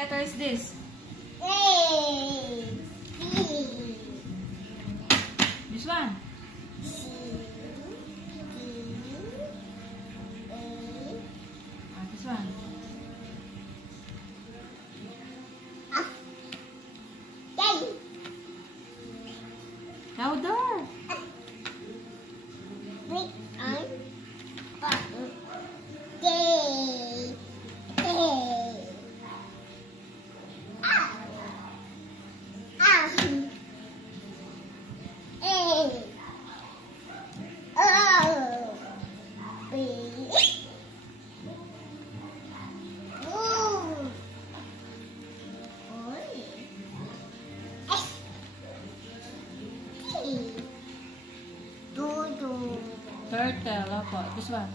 letter is this? This one. This one. Louder. Turtle, opo. This one.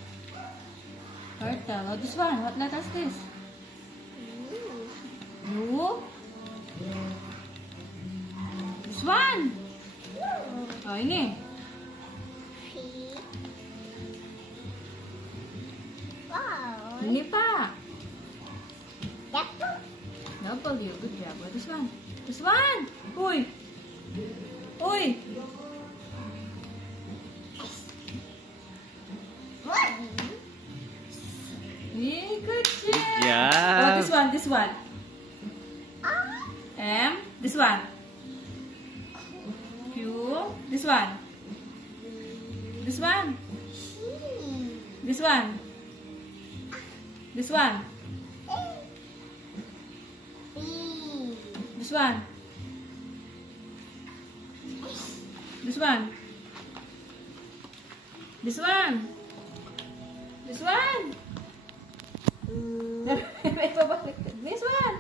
Turtle. Oh, this one. What letter is this? U. This one. Oh, ini. Ini pa. W. Good job. Oh, this one. This one. Uy. Uy. Yeah, good job. Yeah. Oh, this one, this one. M, this one. Q, this one. This one. This one. This one. This one. This one. This one. This one. This one.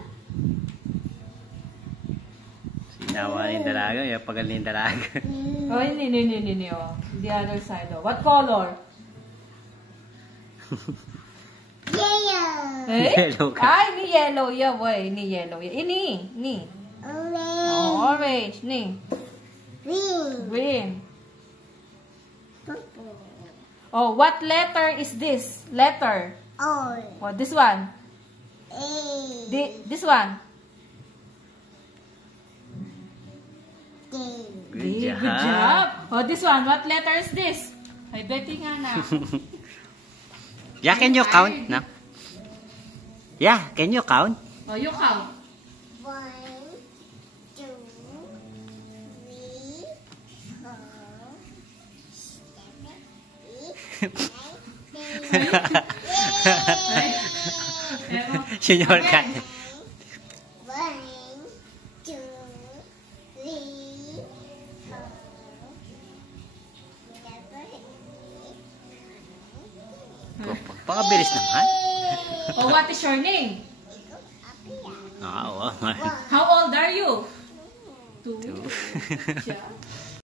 Sinawa ni dalaga, pagal ni dalaga. Oh, ini. Oh. The other side. Oh. What color? Yellow. Eh? Yellow ka. Ah, ini yellow. Yeah, boy. Ini yellow. Ini. Orange. Oh, orange. Ni. Green. Green. Purple. Oh, what letter is this? Letter. O. Oh, this one. A. This one. D. Good job. Oh, this one. What letter is this? Ay, Betty nga na. Yeah, can you count? No? Yeah, can you count? Oh, you count. 1, 2, 3, 4, 5, 6, 7, 8. Senior ka. 1, 2, 3, 4. Pakabilis naman. Oh, what is your name? Oo. How old are you? 2. Two. Siya.